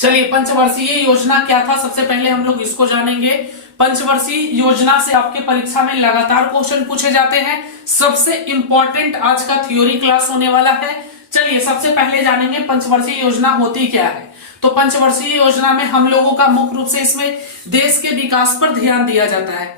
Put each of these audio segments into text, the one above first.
चलिए, पंचवर्षीय योजना क्या था, सबसे पहले हम लोग इसको जानेंगे। पंचवर्षीय योजना से आपके परीक्षा में लगातार क्वेश्चन पूछे जाते हैं। सबसे इंपॉर्टेंट आज का थ्योरी क्लास होने वाला है। चलिए, सबसे पहले जानेंगे पंचवर्षीय योजना होती क्या है। तो पंचवर्षीय योजना में हम लोगों का मुख्य रूप से इसमें देश के विकास पर ध्यान दिया जाता है।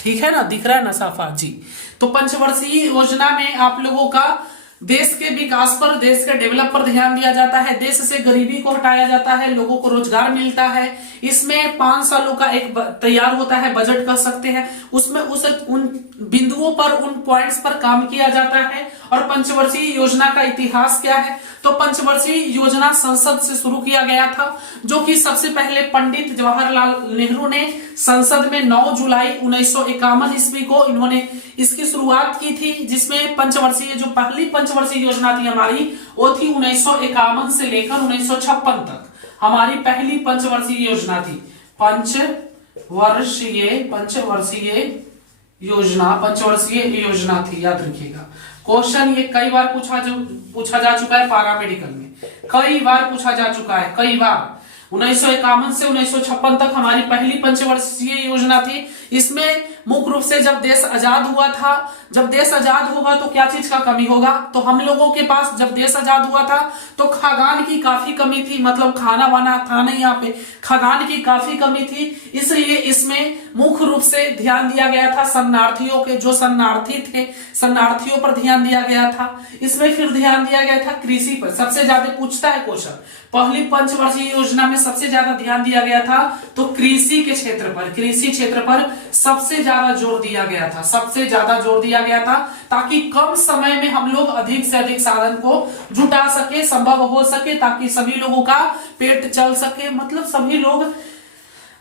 ठीक है ना, दिख रहा है ना साफा जी। तो पंचवर्षीय योजना में आप लोगों का देश के विकास पर, देश के डेवलप पर ध्यान दिया जाता है। देश से गरीबी को हटाया जाता है, लोगों को रोजगार मिलता है। इसमें 5 सालों का एक तैयार होता है, बजट कह सकते हैं। उसमें उन बिंदुओं पर, उन पॉइंट्स पर काम किया जाता है। और पंचवर्षीय योजना का इतिहास क्या है, तो पंचवर्षीय योजना संसद से शुरू किया गया था, जो कि सबसे पहले पंडित जवाहरलाल नेहरू ने संसद में 9 जुलाई 1951 ईस्वी को इन्होंने इसकी शुरुआत की थी। जिसमें पंचवर्षीय, जो पहली पंचवर्षीय योजना थी हमारी, वो थी 1951 से लेकर 1956 तक हमारी पहली पंचवर्षीय योजना थी। पंचवर्षीय योजना थी, याद रखिएगा। क्वेश्चन ये कई बार पूछा जा चुका है, पैरामेडिकल में कई बार पूछा जा चुका है, कई बार। 1951 से 1956 तक हमारी पहली पंचवर्षीय योजना थी। इसमें मुख्य रूप से जब देश आजाद हुआ था, जब देश आजाद होगा तो क्या चीज का कमी होगा, तो हम लोगों के पास जब देश आजाद हुआ था तो खाद्यान्न की काफी कमी थी, मतलब खाना वाना था नहीं, यहाँ पे खाद्यान्न की काफी कमी थी। इसलिए इसमें मुख्य रूप से ध्यान दिया गया था शरणार्थियों के, जो शरणार्थी थे, शरणार्थियों पर ध्यान दिया गया था। इसमें फिर ध्यान दिया गया था कृषि पर। सबसे ज्यादा पूछता है क्वेश्चन, पहली पंचवर्षीय योजना में सबसे ज्यादा ध्यान दिया गया था तो कृषि के क्षेत्र पर, कृषि क्षेत्र पर सबसे ज्यादा जोर दिया गया था, सबसे ज्यादा जोर दिया गया था, ताकि कम समय में हम लोग अधिक से अधिक साधन को जुटा सके, संभव हो सके, ताकि सभी लोगों का पेट चल सके, मतलब सभी लोग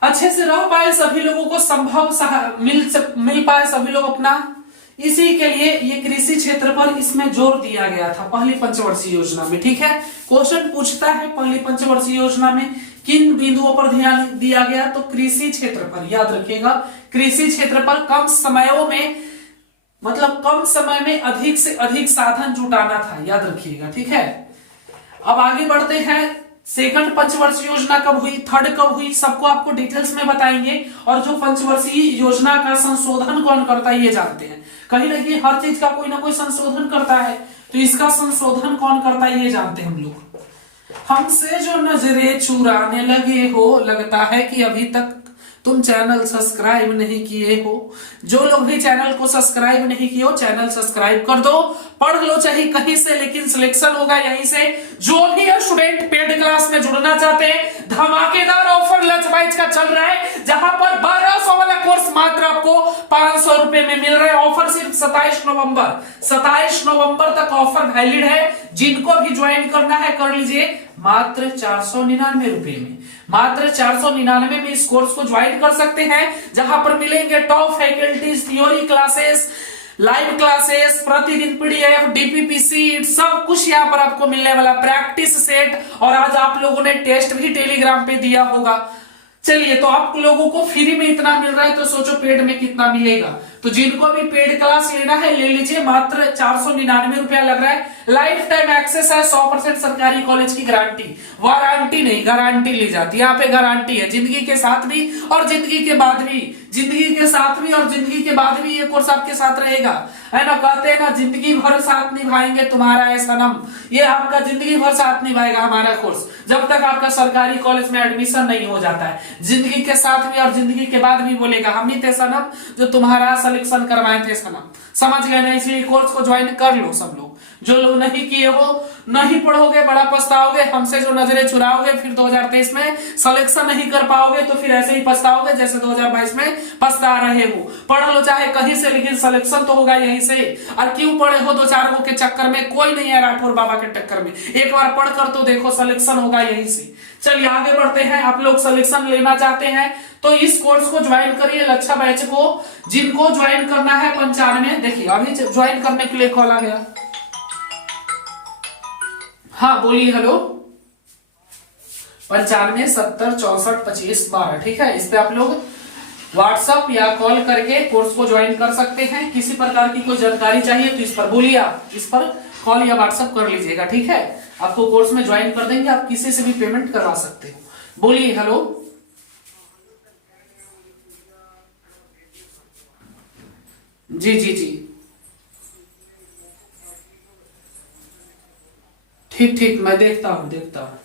अच्छे से रह पाए, सभी लोगों को संभव मिल पाए, सभी लोग अपना, इसी के लिए ये कृषि क्षेत्र पर इसमें जोर दिया गया था पहली पंचवर्षीय योजना में। ठीक है, क्वेश्चन पूछता है पहली पंचवर्षीय योजना में किन बिंदुओं पर ध्यान दिया गया, तो कृषि क्षेत्र पर, याद रखिएगा। कृषि क्षेत्र पर कम समयों में, मतलब कम समय में अधिक से अधिक साधन जुटाना था, याद रखिएगा। ठीक है, अब आगे बढ़ते हैं। सेकंड पंचवर्षीय योजना कब हुई, थर्ड कब हुई, सबको आपको डिटेल्स में बताएंगे। और जो पंचवर्षीय योजना का संशोधन कौन करता है ये जानते हैं। कहीं ना कहीं हर चीज का कोई ना कोई संशोधन करता है, तो इसका संशोधन कौन करता है ये जानते हैं हम लोग। हमसे जो नजरें चुराने लगे हो, लगता है कि अभी तक तुम चैनल सब्सक्राइब नहीं किए हो। जो लोग भी चैनल को सब्सक्राइब नहीं किए हो, चैनल सब्सक्राइब कर दो। पढ़ लो चाहे कहीं से, लेकिन सिलेक्शन होगा यहीं से। जो भी स्टूडेंट पेड क्लास में जुड़ना चाहते हैं, धमाकेदार ऑफर लंच बैच का चल रहा है, जहां पर 1200 वाला कोर्स मात्र आपको 500 रुपए में मिल रहा है। ऑफर सिर्फ 27 नवंबर तक ऑफर वैलिड है। जिनको भी ज्वाइन करना है कर लीजिए, मात्र 499 रुपए में, मात्र 499 में इस कोर्स को ज्वाइन कर सकते हैं, जहां पर मिलेंगे top faculties, theory classes, live classes, प्रतिदिन पीडीएफ, डीपीपी सीट, सब कुछ यहाँ पर आपको मिलने वाला, प्रैक्टिस सेट। और आज आप लोगों ने टेस्ट भी टेलीग्राम पे दिया होगा। चलिए, तो आप लोगों को फ्री में इतना मिल रहा है, तो सोचो पेड में कितना मिलेगा। तो जिनको भी पेड क्लास लेना है ले लीजिए, मात्र 499 रुपया लग रहा है। लाइफ टाइम एक्सेस है, 100% सरकारी कॉलेज की गारंटी, वारंटी नहीं, गारंटी ली जाती है। यहाँ पे गारंटी है जिंदगी के साथ भी और जिंदगी के बाद भी, जिंदगी के साथ भी और जिंदगी के बाद भी ये कोर्स आपके साथ रहेगा, है ना। कहते हैं ना, जिंदगी भर साथ निभाएंगे तुम्हारा है सनम, ये आपका जिंदगी भर साथ निभाएगा हमारा कोर्स, जब तक आपका सरकारी कॉलेज में एडमिशन नहीं हो जाता है। जिंदगी के साथ भी और जिंदगी के बाद भी बोलेगा, हम ही थे सनम जो तुम्हारा सिलेक्शन करवाए थे सनम। समझ गए ना, इसलिए कोर्स को ज्वाइन कर लो सब लोग। जो लोग नहीं किए हो, नहीं पढ़ोगे, बड़ा पछताओगे। हमसे जो नजरें चुराओगे, फिर 2023 में सिलेक्शन नहीं कर पाओगे, तो फिर ऐसे ही पछताओगे जैसे 2022 में पछता रहे हो। पढ़ लो चाहे कहीं से, लेकिन सिलेक्शन तो होगा यहीं से। और क्यों पढ़े हो 2-4 गो के चक्कर में, कोई नहीं है राठौर बाबा के टक्कर में। एक बार पढ़कर तो देखो, सिलेक्शन होगा यहीं से। चलिए आगे बढ़ते हैं। आप लोग सिलेक्शन लेना चाहते हैं तो इस कोर्स को ज्वाइन करिए, लच्छा बैच को। जिनको ज्वाइन करना है 95, देखिए अभी ज्वाइन करने के लिए कॉल आ गया। हाँ बोलिए, हेलो। 95 70 64 25 12, ठीक है। इस पे आप लोग व्हाट्सएप या कॉल करके कोर्स को ज्वाइन कर सकते हैं। किसी प्रकार की कोई जानकारी चाहिए तो इस पर बोलिए, आप इस पर कॉल या व्हाट्सएप कर लीजिएगा, ठीक है। आपको कोर्स में ज्वाइन कर देंगे, आप किसी से भी पेमेंट करवा सकते हो। बोलिए। हेलो, जी जी जी, ठीक ठीक, मैं देखता हूँ देखता हूँ।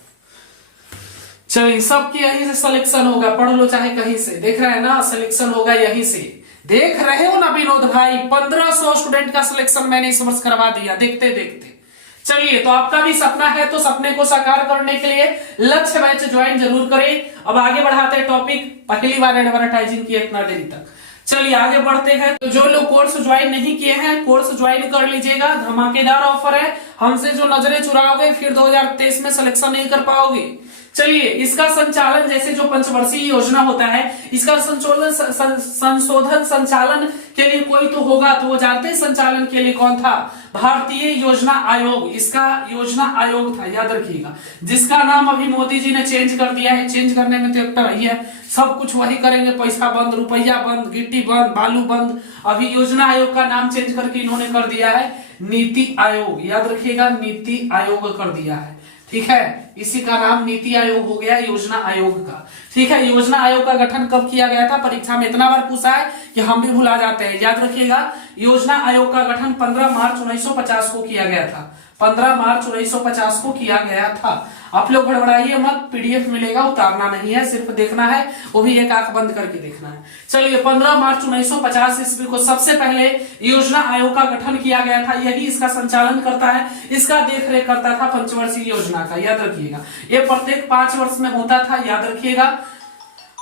चलिए, सबकी यहीं से सिलेक्शन होगा, पढ़ लो चाहे कहीं से, देख रहे हैं ना, सिलेक्शन होगा यहीं से। देख रहे हो ना विनोद भाई, 1500 स्टूडेंट का सिलेक्शन मैंने इस वर्ष करवा दिया देखते देखते। चलिए, तो आपका भी सपना है तो सपने को साकार करने के लिए लक्ष्य बैच ज्वाइन जरूर करें। अब आगे बढ़ाते हैं टॉपिक, पहली बार एडवर्टाइजिंग किया इतना देरी तक। चलिए आगे बढ़ते हैं। तो जो लोग कोर्स ज्वाइन नहीं किए हैं, कोर्स ज्वाइन कर लीजिएगा, धमाकेदार ऑफर है। हमसे जो नजरें चुराओगे फिर 2023 में सिलेक्शन नहीं कर पाओगे। चलिए, इसका संचालन, जैसे जो पंचवर्षीय योजना होता है, इसका संशोधन संचालन के लिए कोई तो होगा, तो वो जानते हैं संचालन के लिए कौन था? भारतीय योजना आयोग। इसका योजना आयोग था, याद रखिएगा, जिसका नाम अभी मोदी जी ने चेंज कर दिया है। चेंज करने में तो एक वही है, सब कुछ वही करेंगे, पैसा बंद, रुपया बंद, गिट्टी बंद, बालू बंद। अभी योजना आयोग का नाम चेंज करके इन्होंने कर दिया है नीति आयोग। याद रखिएगा, नीति आयोग कर दिया है, ठीक है। इसी का नाम नीति आयोग हो गया, योजना आयोग का, ठीक है। योजना आयोग का गठन कब किया गया था? परीक्षा में इतना बार पूछा है कि हम भी भुला जाते हैं, याद रखिएगा। योजना आयोग का गठन 15 मार्च 1950 को किया गया था। 15 मार्च 1950 को किया गया था। आप लोग गड़बड़ाइए मत, पीडीएफ मिलेगा, उतारना नहीं है, सिर्फ देखना है, वो भी एक आंख बंद करके देखना है। चलिए, 15 मार्च 1950 ईस्वी को सबसे पहले योजना आयोग का गठन किया गया था। यही इसका संचालन करता है, इसका देखरेख करता था पंचवर्षीय योजना का, याद रखिएगा। ये प्रत्येक 5 वर्ष में होता था, याद रखिएगा।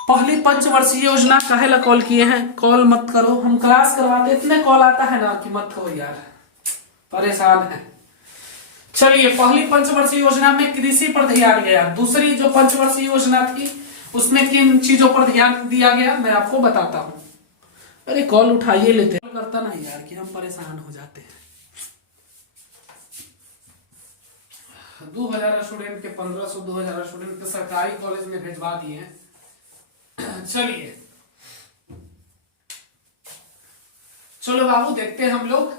पहली पंचवर्षीय योजना काहे ला कॉल किए हैं? कॉल मत करो, हम क्लास करवाते, इतने कॉल आता है ना कि मत कहो यार, परेशान है। चलिए, पहली पंचवर्षीय योजना में कृषि पर ध्यान गया। दूसरी जो पंचवर्षीय योजना थी उसमें किन चीजों पर ध्यान दिया गया, मैं आपको बताता हूं। अरे कॉल उठाइए, लेते करता नहीं यार कि हम परेशान हो जाते हैं। 2000 स्टूडेंट के 1500 2000 स्टूडेंट के सरकारी कॉलेज में भेजवा दिए हैं। चलिए, चलो बाबू, देखते हैं हम लोग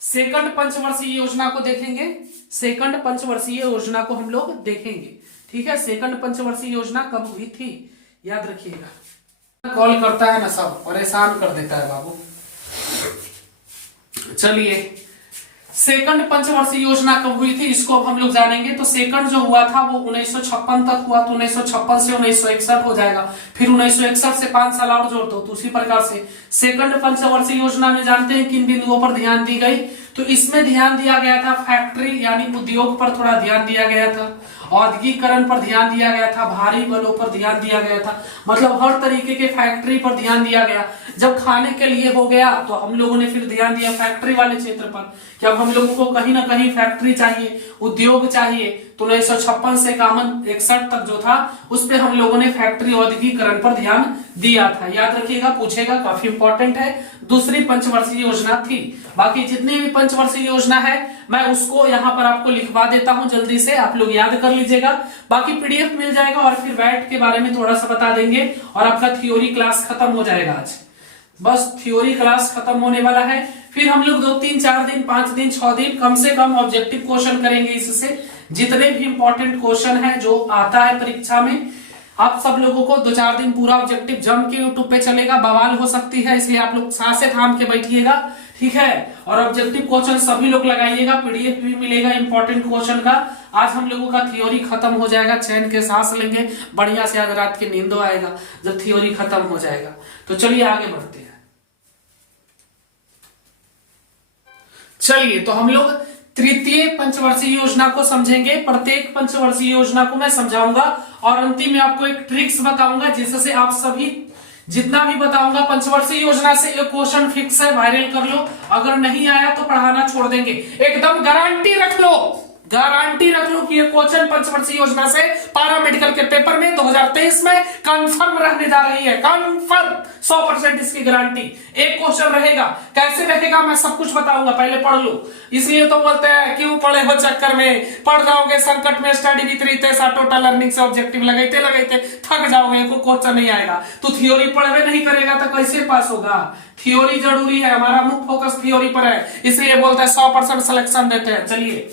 सेकंड पंचवर्षीय योजना को देखेंगे। सेकंड पंचवर्षीय योजना को हम लोग देखेंगे, ठीक है। सेकंड पंचवर्षीय योजना कब हुई थी, याद रखिएगा। कॉल करता है ना, सब परेशान कर देता है बाबू। चलिए, सेकंड पंचवर्षीय योजना कब हुई थी, इसको अब हम लोग जानेंगे। तो सेकंड जो हुआ था वो 1956 तक हुआ, तो 1956 से 1961 हो जाएगा। फिर 1961 से 5 साल और जोड़ दो, तो उसी प्रकार से सेकंड पंचवर्षीय योजना में जानते हैं किन बिंदुओं पर ध्यान दी गई। तो इसमें ध्यान दिया गया था फैक्ट्री यानी उद्योग पर थोड़ा ध्यान दिया गया था, औद्योगिकरण पर ध्यान दिया गया था, भारी बलों पर ध्यान दिया गया था, मतलब हर तरीके के फैक्ट्री पर ध्यान दिया गया। जब खाने के लिए हो गया तो हम लोगों ने फिर ध्यान दिया फैक्ट्री वाले क्षेत्र पर, कि अब हम लोगों को कहीं ना कहीं फैक्ट्री चाहिए, उद्योग चाहिए। तो 1956 से 61 तक जो था उस पर हम लोगों ने फैक्ट्री औद्योगिकरण पर ध्यान दिया था, याद रखिएगा, पूछेगा, काफी इंपॉर्टेंट है। दूसरी पंचवर्षीय योजना थी। बाकी जितनी भी पंचवर्षीय योजना है मैं उसको यहाँ पर आपको लिखवा देता हूँ, जल्दी से आप लोग याद कर लीजिएगा। बाकी पीडीएफ मिल जाएगा और फिर बैठ के बारे में थोड़ा सा बता देंगे और आपका थ्योरी क्लास खत्म हो जाएगा आज। बस थ्योरी क्लास खत्म होने वाला है। फिर हम लोग 2 3 4 दिन 5 दिन 6 दिन कम से कम ऑब्जेक्टिव क्वेश्चन करेंगे। इससे जितने भी इंपॉर्टेंट क्वेश्चन है जो आता है परीक्षा में, आप सब लोगों को 2-4 दिन पूरा ऑब्जेक्टिव जम के यूट्यूब पे चलेगा, बवाल हो सकती है, इसलिए आप लोग सांसें थाम के बैठिएगा, ठीक है। और ऑब्जेक्टिव क्वेश्चन सभी लोग लगाइएगा, पीडीएफ भी मिलेगा इंपॉर्टेंट क्वेश्चन का। आज हम लोगों का थ्योरी खत्म हो जाएगा, चैन के सांस लेंगे बढ़िया से, आज रात की नींद आएगा जब थ्योरी खत्म हो जाएगा। तो चलिए आगे बढ़ते हैं। चलिए, तो हम लोग तृतीय पंचवर्षीय योजना को समझेंगे। प्रत्येक पंचवर्षीय योजना को मैं समझाऊंगा और अंतिम में आपको एक ट्रिक्स बताऊंगा जिससे आप सभी, जितना भी बताऊंगा पंचवर्षीय योजना से एक क्वेश्चन फिक्स है, वायरल कर लो। अगर नहीं आया तो पढ़ाना छोड़ देंगे, एकदम गारंटी रख लो, गारंटी रख लो कि ये क्वेश्चन पंचवर्षीय योजना से पैरामेडिकल के पेपर में 2023 में कंफर्म रहने जा रही है, कंफर्म 100% इसकी गारंटी। एक क्वेश्चन रहेगा, कैसे रहेगा मैं सब कुछ बताऊंगा, पहले पढ़ लो। इसलिए तो बोलते हैं क्यों पढ़े हो चक्कर में, पढ़ जाओगे संकट में, study with Ritesh total learning से ऑब्जेक्टिव लगाते लगाते थक जाओगे, कोई क्वेश्चन नहीं आएगा। तो थ्योरी पढ़वे नहीं करेगा तो कैसे पास होगा? थ्योरी जरूरी है, हमारा मुख्य फोकस थ्योरी पर है, इसलिए बोलते हैं 100% सिलेक्शन देते हैं। चलिए,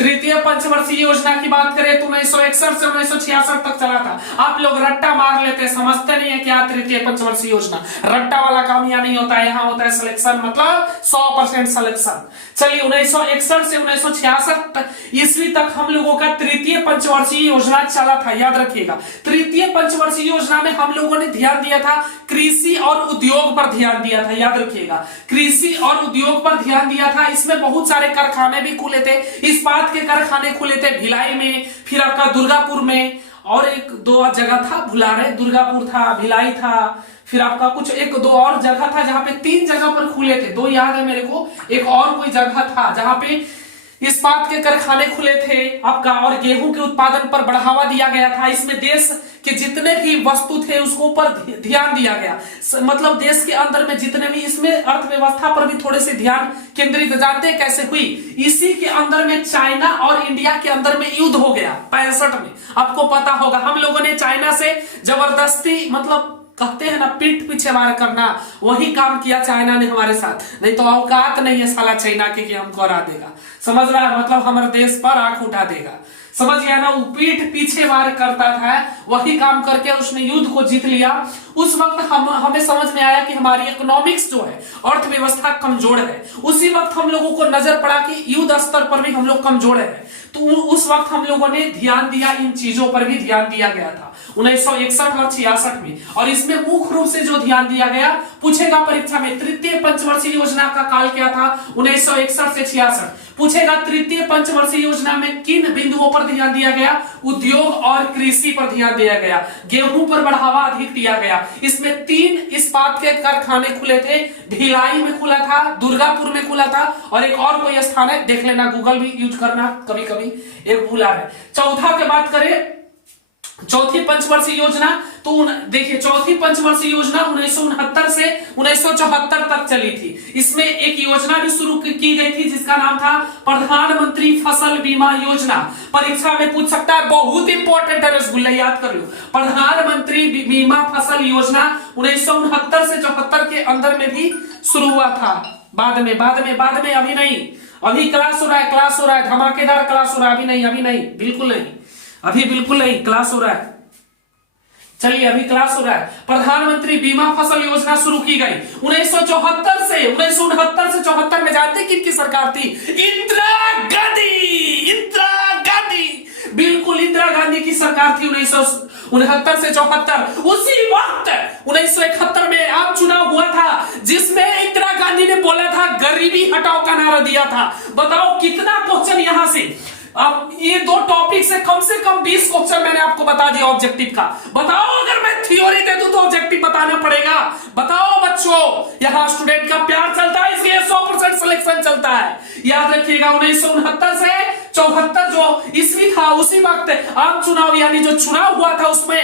तृतीय पंचवर्षीय योजना की बात करें तो 1961 से 1966 तक चला था। आप लोग रट्टा मार लेते, समझते नहीं है क्या तृतीय पंचवर्षीय योजना। रट्टा वाला काम यहाँ नहीं होता है, यहाँ होता है सिलेक्शन, मतलब 100% सिलेक्शन। चलिए 1961 से 1966 ईस्वी तक हम लोगों का तृतीय पंचवर्षीय योजना चला था, याद रखिएगा। तृतीय पंचवर्षीय योजना में हम लोगों ने ध्यान दिया था कृषि और उद्योग पर ध्यान दिया था, याद रखिएगा, कृषि और उद्योग पर ध्यान दिया था। इसमें बहुत सारे कारखाने भी खुले थे, इस्पात के कारखाने खुले थे भिलाई में, फिर आपका दुर्गापुर में, और एक दो जगह था भुला रहे, दुर्गापुर था, भिलाई था, फिर आपका कुछ एक दो और जगह था जहां पे 3 जगह पर खुले थे, 2 याद है मेरे को, एक और कोई जगह था जहां पे इस्पात के कारखाने खुले थे आपका, और गेहूं के उत्पादन पर बढ़ावा दिया गया था। इसमें देश के जितने भी वस्तु थे उसको ऊपर ध्यान दिया गया, मतलब देश के अंदर में जितने भी, इसमें अर्थव्यवस्था पर भी थोड़े से ध्यान केंद्रित, जानते हैं कैसे हुई? इसी के अंदर में चाइना और इंडिया के अंदर में युद्ध हो गया 65 में, आपको पता होगा। हम लोगों ने चाइना से जबरदस्ती, मतलब कहते हैं ना पीठ पीछे वार करना, वही काम किया चाइना ने हमारे साथ। नहीं तो औकात नहीं है साला चाइना के कि हमको हरा देगा, समझ रहा है, मतलब हमारे देश पर आंख उठा देगा, समझ गया ना। वो पीठ पीछे वार करता था, वही काम करके उसने युद्ध को जीत लिया। उस वक्त हमें समझ में आया कि हमारी इकोनॉमिक्स जो है, अर्थव्यवस्था कमजोर है। उसी वक्त हम लोगों को नजर पड़ा कि युद्ध स्तर पर भी हम लोग कमजोर है, तो उस वक्त हम लोगों ने ध्यान दिया, इन चीजों पर भी ध्यान दिया गया था 1961 और 66 में। और इसमें मुख्य रूप से जो ध्यान दिया गया, पूछेगा परीक्षा में, तृतीय पंचवर्षीय योजना का काल क्या था 1961 से 66, पूछेगा तृतीय पंचवर्षीय योजना में किन बिंदुओं पर ध्यान दिया गया? उद्योग और कृषि पर ध्यान दिया गया, गेहूं पर बढ़ावा अधिक दिया गया। इसमें 3 इस्पात के कारखाने खुले थे, भिलाई में खुला था, दुर्गापुर में खुला था, और एक और कोई स्थान है, देख लेना, गूगल भी यूज करना कभी कभी, एक भूला है। चौथा की बात करें, चौथी पंचवर्षीय योजना, तो देखिए चौथी पंचवर्षीय योजना 1969 से 1974 तक चली थी। इसमें एक योजना भी शुरू की गई थी जिसका नाम था प्रधानमंत्री फसल बीमा योजना। परीक्षा में पूछ सकता है, बहुत इंपॉर्टेंट है रसगुल्ला, याद कर लो। प्रधानमंत्री बीमा फसल योजना 1969 से 74 के अंदर में भी शुरू हुआ था। बाद में, अभी नहीं, अभी क्लास हो रहा है, धमाकेदार क्लास हो रहा है, अभी नहीं, बिल्कुल नहीं क्लास हो रहा है। चलिए अभी क्लास हो रहा है। प्रधानमंत्री बीमा फसल योजना शुरू की गई 1974 से 1969 से 74 में। जानते किनकी सरकार थी? इंदिरा गांधी, बिल्कुल इंदिरा गांधी की सरकार थी 1969 से 74। उसी वक्त 1971 में आम चुनाव हुआ था जिसमें इंदिरा गांधी ने बोला था गरीबी हटाओ का नारा दिया था। बताओ कितना क्वेश्चन यहां से, अब ये 2 टॉपिक से कम 20 क्वेश्चन मैंने आपको बता दिया ऑब्जेक्टिव का। बताओ अगर मैं थ्योरी दे दूं तो ऑब्जेक्टिव बताना पड़ेगा। बताओ बच्चों, यहां स्टूडेंट का प्यार चलता है, इसलिए 100% सिलेक्शन चलता है। याद रखिएगा 1969 से 74 जो ईस्वी था, उसी वक्त आम चुनाव यानी जो चुनाव हुआ था उसमें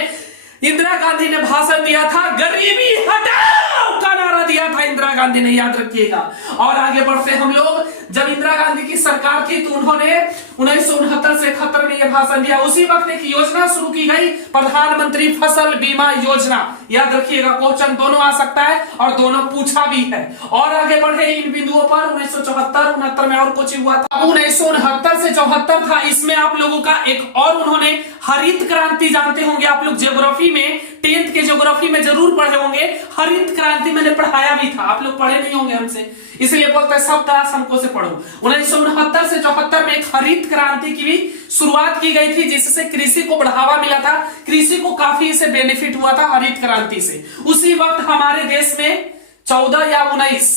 इंदिरा गांधी ने भाषण दिया था, गरीबी हटाओ का नारा दिया था इंदिरा गांधी ने, याद रखिएगा। और आगे बढ़ते हम लोग, जब इंदिरा गांधी की सरकार थी तो उन्होंने 1969 से 71 में यह भाषण दिया। उसी वक्त एक योजना शुरू की गई, प्रधानमंत्री फसल बीमा योजना। याद रखिएगा, क्वेश्चन दोनों आ सकता है और दोनों पूछा भी है। और आगे बढ़े इन बिंदुओं पर, 1974 69 में और कुछ हुआ था, 1969 से 74 था। इसमें आप लोगों का एक और उन्होंने हरित क्रांति, जानते होंगे आप लोग ज्योग्राफी में, 10th के ज्योग्राफी में जरूर पढ़े होंगे। हरित क्रांति मैंने पढ़ाया भी था, आप लोग पढ़े नहीं होंगे हमसे, इसलिए बोलते हैं सब क्लास हमको से पढ़ो। 1969 से 74 में एक हरित क्रांति की भी शुरुआत की गई थी जिससे कृषि को बढ़ावा मिला था, कृषि को काफी इससे बेनिफिट हुआ था हरित क्रांति से। उसी वक्त हमारे देश में 14 या 19,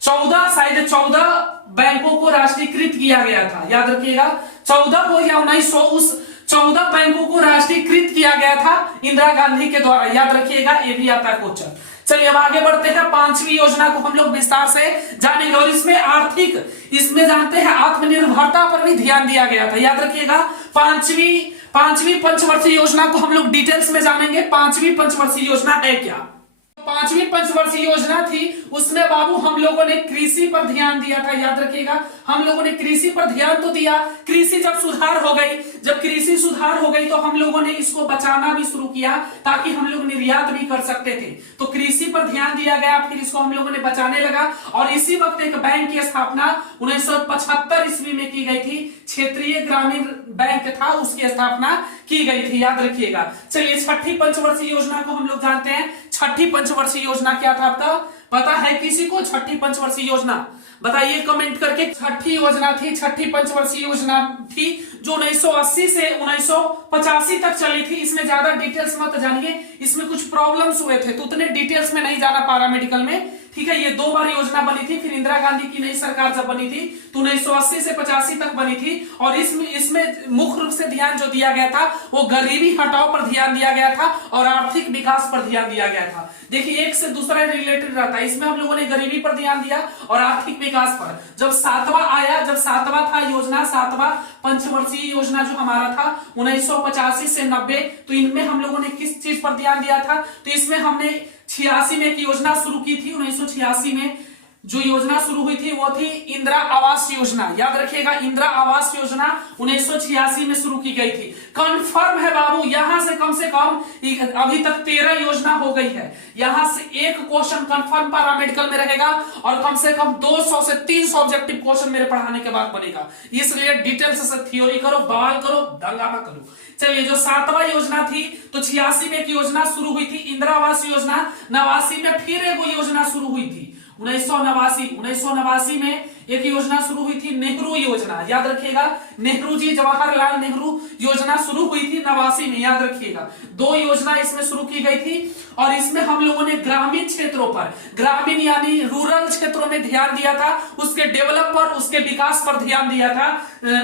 14 बैंकों को राष्ट्रीयकृत किया गया था। याद रखिएगा 14 हो या 19 हो, उस 14 बैंकों को राष्ट्रीयकृत किया गया था इंदिरा गांधी के द्वारा। याद रखिएगा, ये भी आता है क्वेश्चन। चलिए अब आगे बढ़ते हैं, 5वीं योजना को हम लोग विस्तार से जानेंगे। और इसमें आर्थिक, इसमें जानते हैं आत्मनिर्भरता पर भी ध्यान दिया गया था। याद रखिएगा 5वीं पंचवर्षीय योजना को हम लोग डिटेल्स में जानेंगे। 5वीं पंचवर्षीय योजना है क्या? 5वीं पंचवर्षीय योजना थी उसमें बाबू हम लोगों ने कृषि पर ध्यान दिया था, याद रखिएगा। हम लोगों ने कृषि पर ध्यान तो दिया, कृषि जब सुधार हो गई, जब कृषि सुधार हो गई तो हम लोगों ने इसको बचाना भी शुरू किया ताकि हम लोग निर्यात भी कर सकते थे। तो कृषि पर ध्यान दिया गया, फिर इसको हम लोगों ने बचाने लगा। और इसी वक्त एक बैंक की स्थापना 1975 ईस्वी में की गई थी, क्षेत्रीय ग्रामीण बैंक था, उसकी स्थापना की गई थी, याद रखिएगा। चलिए छठी पंचवर्षीय योजना को हम लोग जानते हैं। छठी पंचवर्षीय योजना क्या था आपका पता है किसी को? छठी पंचवर्षीय योजना बताइए कमेंट करके। छठी योजना थी, छठी पंचवर्षीय योजना थी जो 1980 से 1985 तक चली थी। इसमें ज्यादा डिटेल्स मत जानिए, इसमें कुछ प्रॉब्लम्स हुए थे तो उतने डिटेल्स में नहीं जाना पैरामेडिकल में, ठीक है। ये 2 बार योजना बनी थी, फिर इंदिरा गांधी की नई सरकार जब बनी थी तो 1980 से 85 तक बनी थी। और इसमें मुख्य रूप से ध्यान जो दिया गया था वो गरीबी हटाओ पर ध्यान दिया गया था और आर्थिक विकास पर ध्यान दिया गया था। देखिए एक से दूसरा रिलेटेड रहता है, इसमें हम लोगों ने गरीबी पर ध्यान दिया और आर्थिक विकास पर। जब 7वां आया, जब 7वां था योजना, 7वां पंचवर्षीय योजना जो हमारा था 1985 से 90, तो इनमें हम लोगों ने किस चीज पर ध्यान दिया था? तो इसमें हमने 86 में एक योजना शुरू की थी। 1986 में जो योजना शुरू हुई थी वो थी इंदिरा आवास योजना, याद रखिएगा। इंदिरा आवास योजना 1986 में शुरू की गई थी। कंफर्म है बाबू, यहां से कम अभी तक 13 योजना हो गई है। यहां से एक क्वेश्चन कंफर्म पैरामेडिकल में रहेगा और कम से कम 200 से 300 ऑब्जेक्टिव क्वेश्चन मेरे पढ़ाने के बाद बनेगा। इसलिए डिटेल्स से थ्योरी करो, बवाल करो, दंगामा करो। चलिए जो 7वां योजना थी तो 86 में एक योजना शुरू हुई थी इंदिरा आवास योजना। 89 में फिर एक योजना शुरू हुई थी। 1989 में एक योजना शुरू हुई थी नेहरू योजना, याद रखिएगा। नेहरू जी, जवाहरलाल नेहरू योजना शुरू हुई थी 89 में, याद रखिएगा। 2 योजना इसमें शुरू की गई थी और इसमें हम लोगों ने ग्रामीण क्षेत्रों पर, ग्रामीण यानी रूरल क्षेत्रों में ध्यान दिया था, उसके डेवलप पर, उसके विकास पर ध्यान दिया था।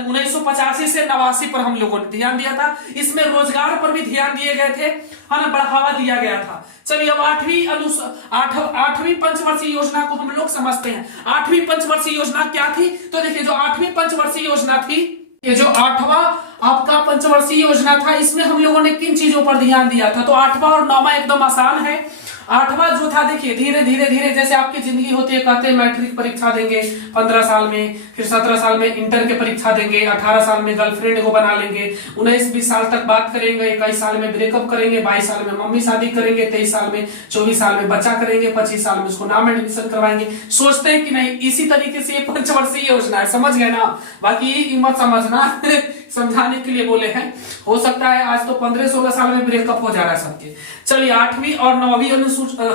1985 से 89 पर हम लोगों ने ध्यान दिया था। इसमें रोजगार पर भी ध्यान दिए गए थे, है ना, बढ़ावा दिया गया था। चलिए अब 8वीं पंचवर्षीय योजना को हम लोग समझते हैं। 8वीं पंचवर्षीय योजना क्या थी? तो देखिए जो 8वीं पंचवर्षीय योजना थी, ये जो 8वां आपका पंचवर्षीय योजना था, इसमें हम लोगों ने किन चीजों पर ध्यान दिया था? तो 8वां और 9वां एकदम आसान है। 8वां जो था, देखिए धीरे धीरे जैसे आपकी जिंदगी होती है, कहते हैं मैट्रिक परीक्षा देंगे 15 साल में, फिर 17 साल में इंटर के परीक्षा देंगे, 18 साल में गर्लफ्रेंड को बना लेंगे, 19-20 साल तक बात करेंगे, 21 साल में ब्रेकअप करेंगे, 22 साल में मम्मी शादी करेंगे, 23 साल में, 24 साल में बच्चा करेंगे, 25 साल में उसको नाम एडमिशन करवाएंगे। सोचते हैं कि नहीं, इसी तरीके से ये पंचवर्षीय योजना है, समझ गए ना। बाकी मत समझना समझाने के लिए बोले हैं, हो सकता है आज तो 15-16 साल में ब्रेकअप हो जा रहा है सबके। चलिए 8वीं और 9वीं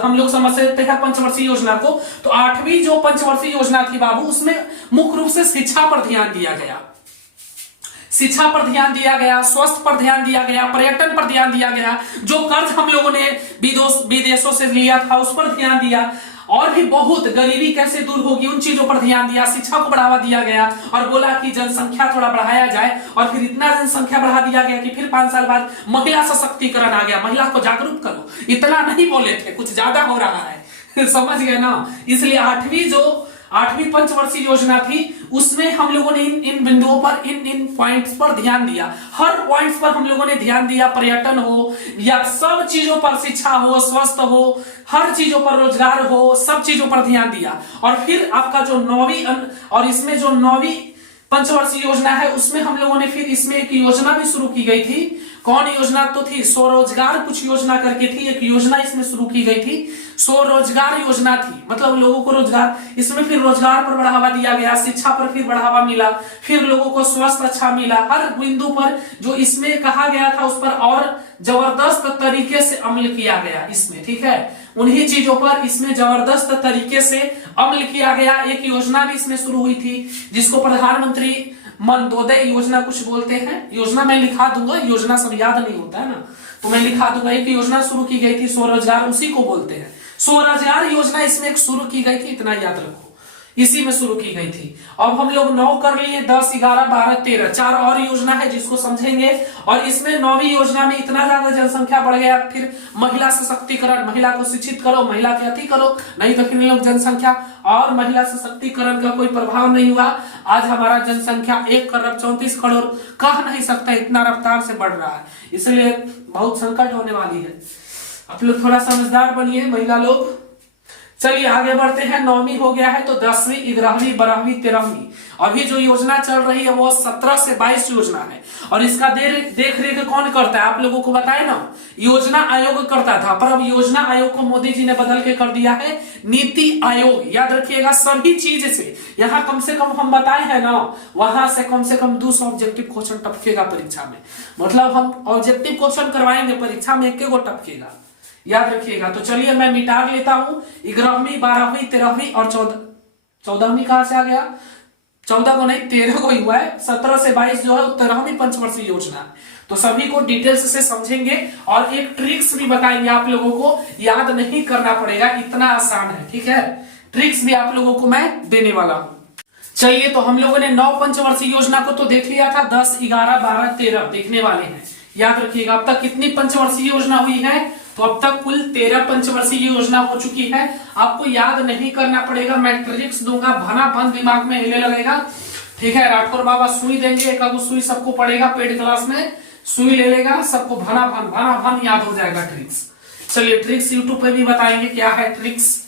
हम लोग समझ सकते हैं पंचवर्षीय योजना को। तो 8वीं जो पंचवर्षीय योजना थी बाबू, उसमें मुख्य रूप से शिक्षा पर ध्यान दिया गया, शिक्षा पर ध्यान दिया गया, स्वास्थ्य पर ध्यान दिया गया, पर्यटन पर ध्यान दिया गया, जो कर्ज हम लोगों ने विदेशों से लिया था उस पर ध्यान दिया, और भी बहुत, गरीबी कैसे दूर होगी उन चीजों पर ध्यान दिया, शिक्षा को बढ़ावा दिया गया और बोला कि जनसंख्या थोड़ा बढ़ाया जाए। और फिर इतना जनसंख्या बढ़ा दिया गया कि फिर 5 साल बाद महिला सशक्तिकरण आ गया, महिला को जागरूक करो। इतना नहीं बोले थे, कुछ ज्यादा हो रहा है समझ गए ना। इसलिए 8वीं पंचवर्षीय योजना थी, उसमें हम लोगों ने इन बिंदुओं पर, इन पॉइंट्स पर ध्यान दिया। हर पॉइंट्स पर हम लोगों ने ध्यान दिया, पर्यटन हो या सब चीजों पर, शिक्षा हो, स्वास्थ्य हो, हर चीजों पर, रोजगार हो, सब चीजों पर ध्यान दिया। और फिर आपका जो 9वीं और इसमें जो 9वीं पंचवर्षीय योजना है उसमें हम लोगों ने फिर इसमें एक योजना भी शुरू की गई थी। कौन योजना? तो थी स्वरोजगार कुछ योजना करके थी, एक योजना इसमें शुरू की गई थी, स्वरोजगार योजना थी, मतलब लोगों को रोजगार, इसमें फिर रोजगार पर बढ़ावा दिया गया, शिक्षा पर फिर बढ़ावा मिला, फिर लोगों को स्वास्थ्य अच्छा मिला। हर बिंदु पर जो इसमें कहा गया था उस पर और जबरदस्त तरीके से अमल किया गया इसमें, ठीक है। उन्हीं चीजों पर इसमें जबरदस्त तरीके से अमल किया गया। एक योजना भी इसमें शुरू हुई थी जिसको प्रधानमंत्री मनदोदय योजना कुछ बोलते हैं। योजना मैं लिखा दूंगा, योजना सब याद नहीं होता है ना, तो मैं लिखा दूंगा। एक योजना शुरू की गई थी स्वरोजगार, उसी को बोलते हैं स्वरोजगार योजना। इसमें एक शुरू की गई थी, इतना याद रखो, इसी में शुरू की गई थी। अब हम लोग 9 कर लिए, 10, 11, 12, 13, 4 और योजना है जिसको समझेंगे। और इसमें 9वीं योजना में इतना ज्यादा जनसंख्या बढ़ गया, फिर महिला सशक्तिकरण, महिला को शिक्षित करो, महिला की अति करो, नहीं तो फिर लोग जनसंख्या और महिला सशक्तिकरण का कोई प्रभाव नहीं हुआ। आज हमारा जनसंख्या 1 अरब 34 करोड़ कह नहीं सकता, इतना रफ्तार से बढ़ रहा है, इसलिए बहुत संकट होने वाली है। आप लोग थोड़ा समझदार बनिए महिला लोग। चलिए आगे बढ़ते हैं। 9वीं हो गया है तो 10वीं, 11वीं, 12वीं, 13वीं। अभी जो योजना चल रही है वो 17 से 22 योजना है और इसका देख रेख कौन करता है? आप लोगों को बताए ना, योजना आयोग करता था, पर अब योजना आयोग को मोदी जी ने बदल के कर दिया है नीति आयोग। याद रखिएगा सभी चीज से, यहाँ कम से कम हम बताए हैं ना, वहां से कम 200 ऑब्जेक्टिव क्वेश्चन टपकेगा परीक्षा में। मतलब हम ऑब्जेक्टिव क्वेश्चन करवाएंगे परीक्षा में, एक टपकेगा, याद रखिएगा। तो चलिए मैं मिटा लेता हूं 11वीं, 12वीं, 13वीं और 14वीं कहां से आ गया? 14 को नहीं 13 को ही हुआ है। 17 से 22 जो है 13वीं पंचवर्षीय योजना है। तो सभी को डिटेल्स से समझेंगे और एक ट्रिक्स भी बताएंगे, आप लोगों को याद नहीं करना पड़ेगा, इतना आसान है, ठीक है। ट्रिक्स भी आप लोगों को मैं देने वाला हूं। चलिए तो हम लोगों ने 9 पंचवर्षीय योजना को तो देख लिया था, 10, 11, 12, 13 देखने वाले हैं। याद रखिएगा अब तक कितनी पंचवर्षीय योजना हुई है? तो अब तक कुल 13 पंचवर्षीय योजना हो चुकी है। आपको याद नहीं करना पड़ेगा, मैं ट्रिक्स दूंगा, भना भन दिमाग में हिले लगेगा, ठीक है। राठौर बाबा सुई देंगे, एक सुई सबको पड़ेगा पेड क्लास में, सुई ले लेगा, सबको भना भन याद हो जाएगा ट्रिक्स। चलिए ट्रिक्स यूट्यूब पे भी बताएंगे क्या है ट्रिक्स।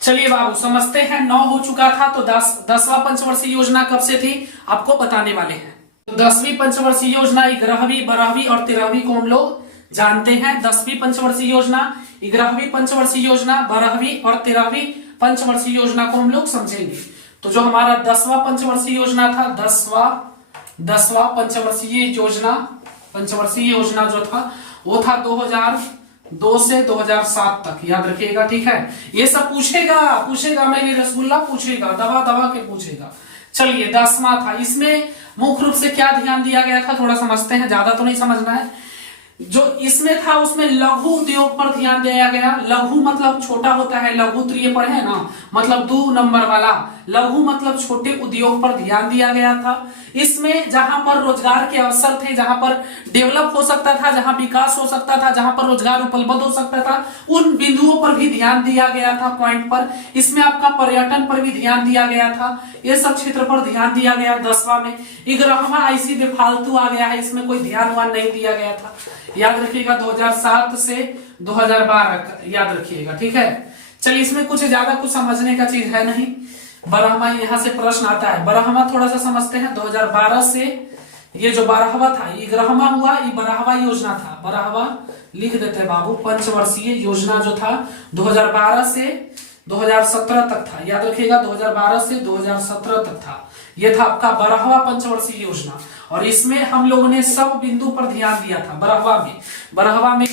चलिए बाबू समझते हैं। 9 हो चुका था तो 10वां पंचवर्षीय योजना कब से थी आपको बताने वाले हैं। 10वीं पंचवर्षीय योजना 11वीं, 12वीं और 13वीं को हम लोग जानते हैं। 10वीं पंचवर्षीय योजना, 11वीं पंचवर्षीय योजना, 12वीं और 13वीं पंचवर्षीय योजना को हम लोग समझेंगे। तो जो हमारा 10वां पंचवर्षीय योजना था, 10वां पंचवर्षीय योजना जो था वो था 2002 से 2007 तक, याद रखिएगा, ठीक है। ये सब पूछेगा मेरे रसगुल्ला, पूछेगा दबा के पूछेगा। चलिए 10वां था, इसमें मुख्य रूप से क्या ध्यान दिया गया था थोड़ा समझते हैं, ज्यादा तो नहीं समझना है। जो इसमें था उसमें लघु उद्योग पर ध्यान दिया गया। लघु मतलब छोटा होता है, लघु तो ये पढ़े ना, मतलब 2 नंबर वाला। लघु मतलब छोटे उद्योग पर ध्यान दिया गया था। इसमें जहां पर रोजगार के अवसर थे, जहां पर डेवलप हो सकता था, जहां विकास हो सकता था, जहां पर रोजगार उपलब्ध हो सकता था, उन बिंदुओं पर भी ध्यान दिया गया था, पॉइंट पर। इसमें आपका पर्यटन पर भी ध्यान दिया गया था, ये सब क्षेत्र पर ध्यान दिया गया 10वां में। 11वां ऐसी बेफालतू आ गया है, इसमें कोई ध्यान नहीं दिया गया था। याद रखिएगा 2007 से 2012 याद रखिएगा, ठीक है। चलिए इसमें कुछ ज्यादा कुछ समझने का चीज है नहीं। 12वां यहाँ से प्रश्न आता है, 12वां थोड़ा सा समझते हैं। 2012 से ये जो 12वां था, 11वां हुआ, ये 12वां योजना था। 12वां लिख देते हैं बाबू। पंचवर्षीय योजना जो था 2012 से 2017 तक था, याद रखिएगा 2012 से 2017 तक था। यह था आपका 12वां पंचवर्षीय योजना और इसमें हम लोगों ने सब बिंदु पर ध्यान दिया था। 12वां में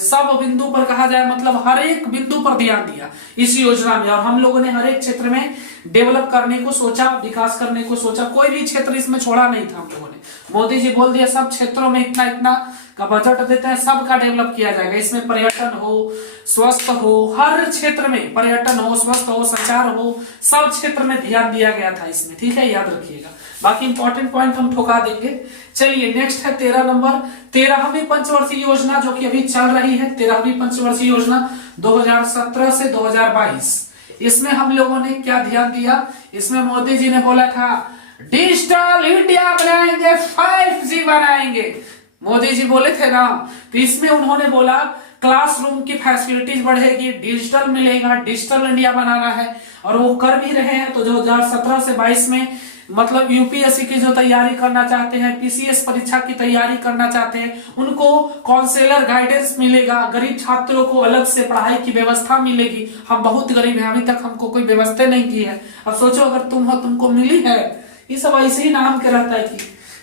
सब बिंदु पर कहा जाए मतलब हर एक बिंदु पर ध्यान दिया इस योजना में, और हम लोगों ने हर एक क्षेत्र में डेवलप करने को सोचा, विकास करने को सोचा, कोई भी क्षेत्र इसमें छोड़ा नहीं था हम लोगों ने। मोदी जी बोल दिया सब क्षेत्रों में इतना इतना का बजट देते हैं, सबका डेवलप किया जाएगा। इसमें पर्यटन हो, स्वस्थ हो, हर क्षेत्र में पर्यटन हो, स्वस्थ हो, संचार हो, सब क्षेत्र में ध्यान दिया गया था इसमें, ठीक है, याद रखिएगा। बाकी इंपॉर्टेंट पॉइंट हम ठोका देंगे। चलिए नेक्स्ट है 13 नंबर, 13वीं पंचवर्षीय योजना जो कि अभी चल रही है। 13वीं पंचवर्षीय योजना 2017 से 2022। इसमें हम लोगों ने क्या ध्यान दिया? इसमें मोदी जी ने बोला था डिजिटल इंडिया बनाएंगे, 5G बनाएंगे, मोदी जी बोले थे ना। तो इसमें उन्होंने बोला क्लासरूम की फैसिलिटीज बढ़ेगी, डिजिटल मिलेगा, डिजिटल इंडिया बनाना है, और वो कर भी रहे हैं। तो 2017 से 22 में मतलब यूपीएससी की जो तैयारी करना चाहते हैं, पीसीएस परीक्षा की तैयारी करना चाहते हैं, उनको काउंसलर गाइडेंस मिलेगा, गरीब छात्रों को अलग से पढ़ाई की व्यवस्था मिलेगी। हम बहुत गरीब हैं, अभी तक हमको कोई व्यवस्था नहीं की है। अब सोचो अगर तुम हो, तुमको मिली है। ये सब ऐसे ही नाम के रहता है कि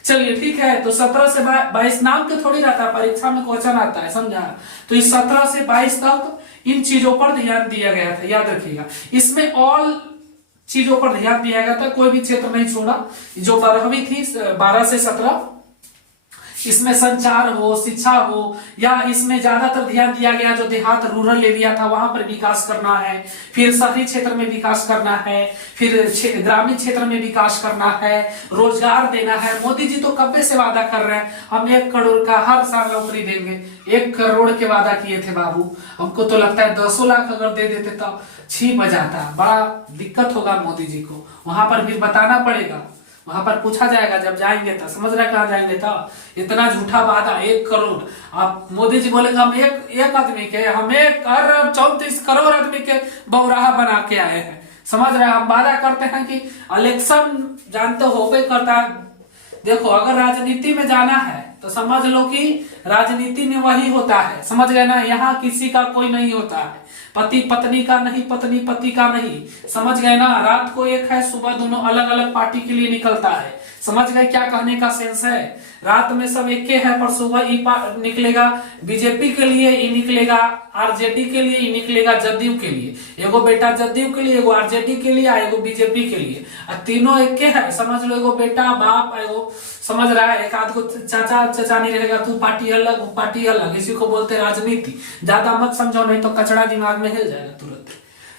चलिए ठीक है। तो 17 से 22 नाम के थोड़ी रहता है, परीक्षा में क्वेश्चन आता है, समझा। तो इस 17 से 22 तक इन चीजों पर ध्यान दिया गया था, याद रखिएगा। इसमें ऑल चीजों पर ध्यान दिया गया था, कोई भी क्षेत्र नहीं छोड़ा। जो 12वीं थी 12 से 17, इसमें संचार हो, शिक्षा हो, या इसमें ज्यादातर ध्यान दिया गया जो देहात रूरल एरिया था वहां पर विकास करना है, फिर शहरी क्षेत्र में विकास करना है, फिर ग्रामीण क्षेत्र में विकास करना है, रोजगार देना है। मोदी जी तो कब्बे से वादा कर रहे हैं हम 1 करोड़ का हर साल नौकरी देंगे। 1 करोड़ के वादा किए थे बाबू, हमको तो लगता है 200 लाख अगर दे देते तो 6 बजाता। बड़ा दिक्कत होगा मोदी जी को, वहां पर फिर बताना पड़ेगा, वहां पर पूछा जाएगा जब जाएंगे तो, समझ रहे कहाँ जाएंगे तो। इतना झूठा वादा 1 करोड़, आप मोदी जी बोलेंगे हम एक आदमी के, हम 1 अरब 34 करोड़ आदमी के बौराहा बना के आए हैं, समझ रहे हैं। हम वादा करते हैं कि इलेक्शन जानते हो पे करता है। देखो अगर राजनीति में जाना है तो समझ लो कि राजनीति में वही होता है, समझ गए ना। यहाँ किसी का कोई नहीं होता है, पति पत्नी का नहीं, पत्नी पति का नहीं, समझ गए ना। रात को एक है, सुबह दोनों अलग अलग पार्टी के लिए निकलता है, समझ गए क्या कहने का सेंस है। रात में सब एक है, पर सुबह ई निकलेगा बीजेपी के लिए, ई निकलेगा आरजेडी के लिए, ई निकलेगा जदयू के लिए। एगो बेटा जदयू के लिए, एगो आरजेडी के लिए, एगो बीजेपी के लिए। तीनों एक है, समझ लो। एगो बेटा बाप, एगो समझ रहा है, एक आध को चाचा चचा नहीं रहेगा, तू पार्टी अलग वो पार्टी अलग, इसी को बोलते राजनीति। ज्यादा मत समझो नहीं तो कचड़ा दिमाग में हिल जाएगा तुरंत।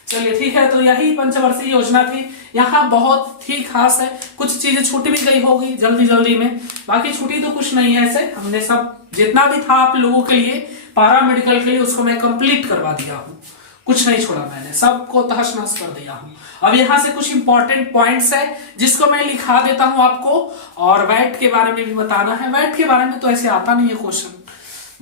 चलिए ठीक है, तो यही पंचवर्षीय योजना थी। यहाँ बहुत ही खास है, कुछ चीजें छूट भी गई होगी जल्दी में, बाकी छुट्टी तो कुछ नहीं है। ऐसे हमने सब जितना भी था आप लोगों के लिए पारा मेडिकल के लिए उसको मैं कंप्लीट करवा दिया हूँ, कुछ नहीं छोड़ा मैंने, सबको तहस नहस कर दिया हूँ। अब यहाँ से कुछ इंपॉर्टेंट पॉइंट्स है जिसको मैं लिखा देता हूँ आपको, और वैट के बारे में भी बताना है। वैट के बारे में तो ऐसे आता नहीं है क्वेश्चन,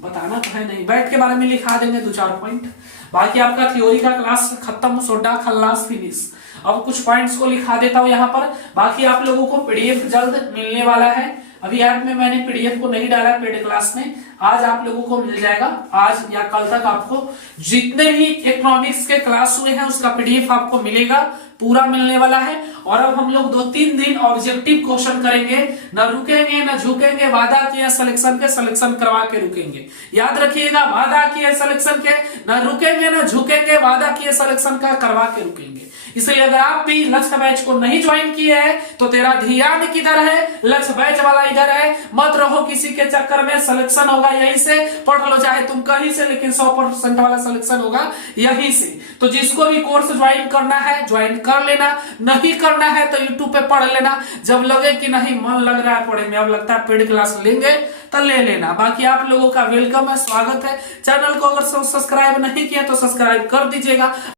बताना तो है नहीं। वैट के बारे में लिखा देंगे 2-4 पॉइंट, बाकी आपका थ्योरी का क्लास खत्म, सोडा खल्लास फिनिश। अब कुछ पॉइंट्स को लिखा देता हूं यहाँ पर, बाकी आप लोगों को पीडीएफ जल्द मिलने वाला है। अभी ऐप में मैंने पीडीएफ को नहीं डाला पेड क्लास में, आज आप लोगों को मिल जाएगा, आज या कल तक आपको जितने भी इकोनॉमिक्स के क्लास हुए हैं उसका पीडीएफ आपको मिलेगा, पूरा मिलने वाला है। और अब हम लोग 2-3 दिन ऑब्जेक्टिव क्वेश्चन करेंगे, न रुकेंगे न झुकेंगे, वादा किया सिलेक्शन के, सिलेक्शन करवा के रुकेंगे। याद रखिएगा, वादा किए सिलेक्शन के, न रुकेंगे न झुकेंगे, वादा किए सिलेक्शन का, करवा के रुकेंगे। इसलिए अगर आप भी लक्ष्य बैच को नहीं ज्वाइन किए हैं तो तेरा ध्यान किधर है, लक्ष्य बैच वाला इधर है। मत रहो किसी के चक्कर में, सिलेक्शन होगा यहीं से, पढ़ लो चाहे तुम कहीं से, लेकिन 100% वाला सिलेक्शन होगा यहीं से। तो जिसको भी कोर्स ज्वाइन करना है ज्वाइन कर लेना, नहीं करना है तो यूट्यूब पे पढ़ लेना। जब लगे कि नहीं मन लग रहा है पढ़े में, अब लगता है पेड क्लास लेंगे तो ले लेना। बाकी आप लोगों का वेलकम है, स्वागत है। चैनल को अगर सब्सक्राइब नहीं किया तो सब्सक्राइब कर दीजिएगा।